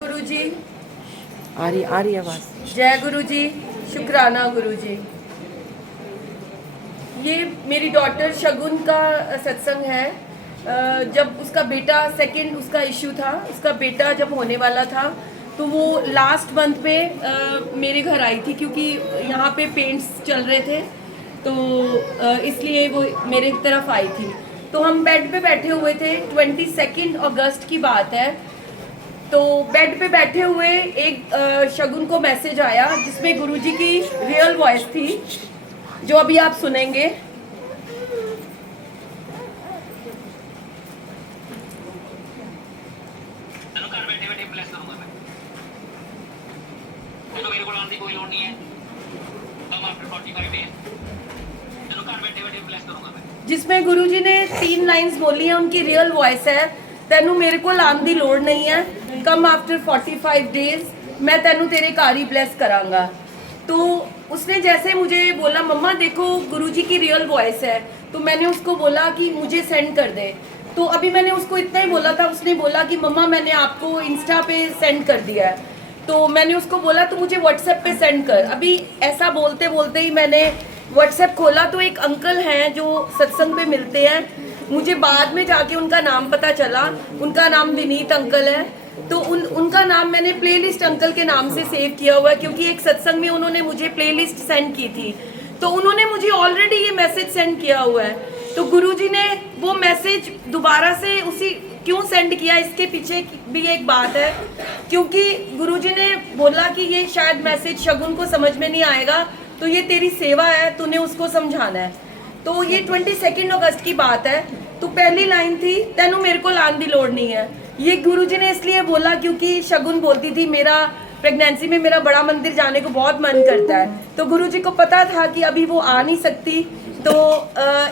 गुरु जी। आ रही आवाज। जय गुरु जी। शुक्राना गुरु जी। ये मेरी डॉटर शगुन का सत्संग है। जब उसका बेटा सेकंड उसका इश्यू था, उसका बेटा जब होने वाला था तो वो लास्ट मंथ में मेरे घर आई थी, क्योंकि यहाँ पे पेंट्स चल रहे थे तो इसलिए वो मेरे तरफ आई थी। तो हम बेड पे बैठे हुए थे, 22 अगस्त की बात है। तो बेड पे बैठे हुए एक शगुन को मैसेज आया जिसमें गुरुजी की रियल वॉइस थी, जो अभी आप सुनेंगे। जिसमें गुरुजी ने 3 लाइंस बोली हैं, उनकी रियल वॉइस है। तेनू मेरे को लान दी लोड़ नहीं है, कम आफ्टर 45 डेज मैं तेनू तेरे घर ही ब्लेस करांगा। तो उसने जैसे मुझे बोला, मम्मा देखो गुरुजी की रियल वॉइस है, तो मैंने उसको बोला कि मुझे सेंड कर दे। तो अभी मैंने उसको इतना ही बोला था, उसने बोला कि मम्मा मैंने आपको इंस्टा पे सेंड कर दिया है। तो मैंने उसको बोला तो मुझे व्हाट्सएप पे सेंड कर। अभी ऐसा बोलते बोलते ही मैंने व्हाट्सएप खोला तो एक अंकल हैं जो सत्संग पे मिलते हैं, मुझे बाद में जाके उनका नाम पता चला, उनका नाम विनीत अंकल है। तो उनका नाम मैंने प्लेलिस्ट अंकल के नाम से सेव किया हुआ है, क्योंकि एक सत्संग में उन्होंने मुझे प्लेलिस्ट सेंड की थी, तो उन्होंने मुझे ऑलरेडी ये मैसेज सेंड किया हुआ है। तो गुरुजी ने वो मैसेज दोबारा से उसी क्यों सेंड किया, इसके पीछे भी एक बात है, क्योंकि गुरुजी ने बोला कि ये शायद मैसेज शगुन को समझ में नहीं आएगा, तो ये तेरी सेवा है, तूने उसको समझाना है। तो ये 22 अगस्त की बात है। तो पहली लाइन थी, तेनू मेरे को लान दी लोड़ नहीं है। ये गुरुजी ने इसलिए बोला क्योंकि शगुन बोलती थी मेरा प्रेगनेंसी में मेरा बड़ा मंदिर जाने को बहुत मन करता है, तो गुरुजी को पता था कि अभी वो आ नहीं सकती, तो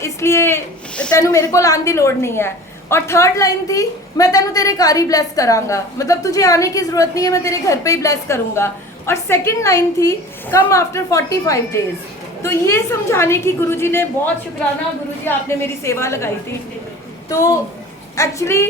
इसलिए तेनू मेरे को लान दी लोड़ नहीं है। और थर्ड लाइन थी, मैं तेनू तेरे घर ही ब्लेस करांगा, मतलब तुझे आने की जरूरत नहीं है, मैं तेरे घर पे ही ब्लेस करूंगा। और सेकंड लाइन थी, कम आफ्टर 45 डेज। तो ये समझाने की गुरुजी ने, बहुत शुक्राना गुरुजी, आपने मेरी सेवा लगाई थी। तो एक्चुअली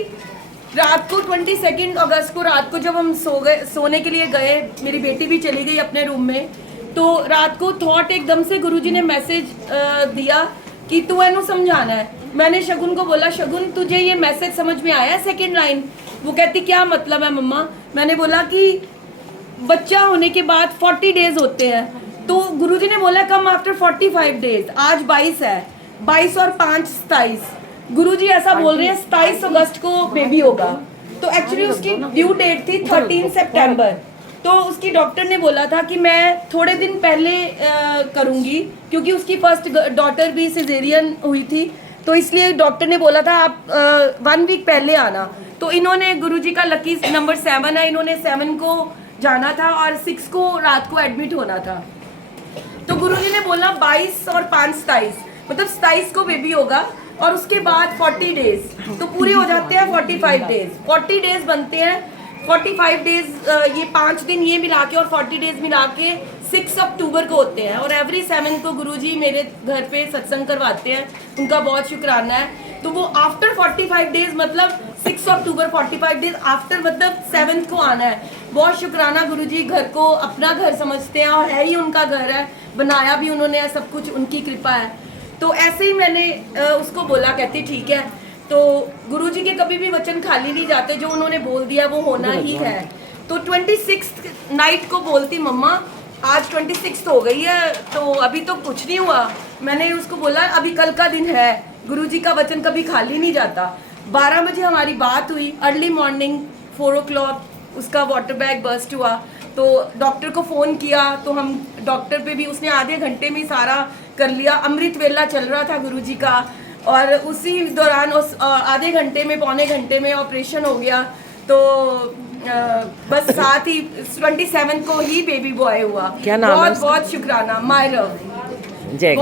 रात को 22 अगस्त को रात को जब हम सोने के लिए गए, मेरी बेटी भी चली गई अपने रूम में, तो रात को थॉट एकदम से गुरुजी ने मैसेज दिया कि तू एनू समझाना है। मैंने शगुन को बोला, शगुन तुझे ये मैसेज समझ में आया सेकंड लाइन? वो कहती क्या मतलब है मम्मा? मैंने बोला कि बच्चा होने के बाद 40 डेज होते हैं, तो गुरुजी ने बोला कम आफ्टर 45 डेज। आज 22 है, 22 और 5 27, गुरुजी ऐसा बोल रहे हैं 27 अगस्त को बेबी होगा। तो एक्चुअली उसकी ड्यू डेट थी 13 सितंबर। तो उसकी डॉक्टर ने बोला था कि मैं थोड़े दिन पहले करूंगी, क्योंकि उसकी फर्स्ट डॉटर भी सिजेरियन हुई थी, तो इसलिए डॉक्टर ने बोला था आप 1 वीक पहले आना। तो इन्होंने, गुरुजी का लकी नंबर 7 है, इन्होंने 7 को जाना था और 6 को रात को एडमिट होना था। तो गुरुजी ने बोला 22 और 5 27, मतलब 27 को बेबी होगा, और उसके बाद 40 डेज, तो पूरे हो जाते हैं 45 डेज। 40 डेज बनते हैं, 45 डेज ये 5 दिन ये मिला के और 40 डेज मिला के 6 अक्टूबर को होते हैं। और एवरी 7 को गुरुजी मेरे घर पे सत्संग करवाते हैं, उनका बहुत शुक्राना है। तो वो आफ्टर 45 डेज, मतलब 6 अक्टूबर 45 डेज आफ्टर, मतलब 7 को आना है। बहुत शुक्राना गुरुजी, घर को अपना घर समझते हैं और है ही उनका घर है, बनाया भी उन्होंने है, सब कुछ उनकी कृपा है। तो ऐसे ही मैंने उसको बोला, कहती ठीक है। तो गुरुजी के कभी भी वचन खाली नहीं जाते, जो उन्होंने बोल दिया वो होना ही है। तो 26 नाइट को बोलती, मम्मा आज 26 हो गई है तो अभी तो कुछ नहीं हुआ। मैंने उसको बोला अभी कल का दिन है, गुरुजी का वचन कभी खाली नहीं जाता। 12 बजे हमारी बात हुई, अर्ली मॉर्निंग 4 o'clock उसका वाटर बैग बर्स्ट हुआ। तो डॉक्टर को फ़ोन किया, तो हम डॉक्टर पे भी, उसने आधे घंटे में सारा कर लिया। अमृत वेला चल रहा था गुरुजी का, और उसी दौरान उस आधे घंटे में, पौने घंटे में ऑपरेशन हो गया। तो बस साथ ही 27 को ही बेबी बॉय हुआ। क्या नाम है बहुत उसका? बहुत शुक्राना मायरव। जय।